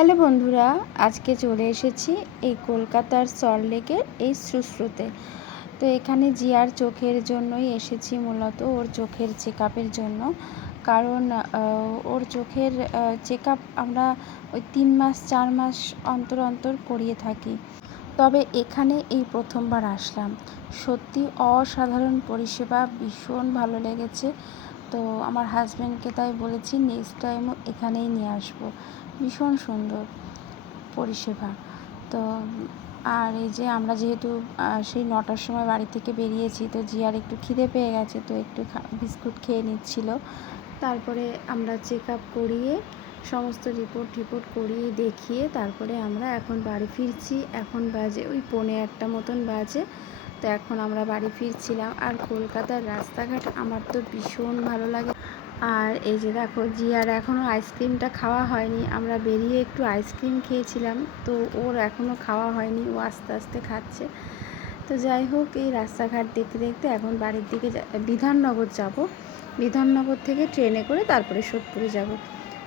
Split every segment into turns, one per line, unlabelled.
Hello বন্ধুরা, আজকে চলে এসেছি এই কলকাতার সল্টলেকের এই সুশ্রুতে তো এখানে জিয়ার চোখের জন্যই এসেছি মূলত, ওর চোখের চেক জন্য। কারণ ওর চোখের চেক আমরা ওই তিন মাস, চার মাস অন্তর অন্তর করিয়ে থাকি। তবে এখানে এই প্রথমবার আসলাম। সত্যি অসাধারণ পরিষেবা, ভীষণ ভালো লেগেছে। তো আমার হাজব্যান্ডকে তাই বলেছি নেক্সট টাইমও এখানেই নিয়ে আসব। ভীষণ সুন্দর পরিষেবা। তো, আর এই যে আমরা যেহেতু সেই নটার সময় বাড়ি থেকে বেরিয়েছি, তো জিয়ার একটু খিদে পেয়ে গেছে, তো একটু বিস্কুট খেয়ে নিচ্ছিল। তারপরে আমরা চেক আপ করিয়ে, সমস্ত রিপোর্ট টিপোর্ট করিয়ে দেখিয়ে, তারপরে আমরা এখন বাড়ি ফিরছি। এখন বাজে ওই পৌনে একটা মতন বাজে। তো এখন আমরা বাড়ি ফিরছিলাম আর কলকাতার রাস্তাঘাট আমার তো ভীষণ ভালো লাগে। আর এই যে দেখো, জিয়ার এখনও আইসক্রিমটা খাওয়া হয়নি। আমরা বেরিয়ে একটু আইসক্রিম খেয়েছিলাম, তো ওর এখনও খাওয়া হয়নি, ও আস্তে আস্তে খাচ্ছে। তো যাই হোক, এই রাস্তাঘাট দেখতে দেখতে এখন বাড়ির দিকে বিধাননগর যাব। বিধাননগর থেকে ট্রেনে করে তারপরে সোদপুরে যাব।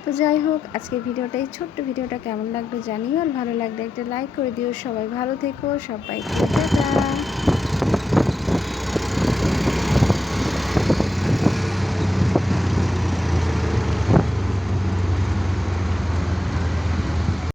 তো যাই হোক আজকে ভিডিওটা, এই ছোট্ট ভিডিওটা কেমন লাগল জানিও। আর ভালো লাগলে একটা লাইক করে দিও। সবাই ভালো থেকো সবাই টাটা।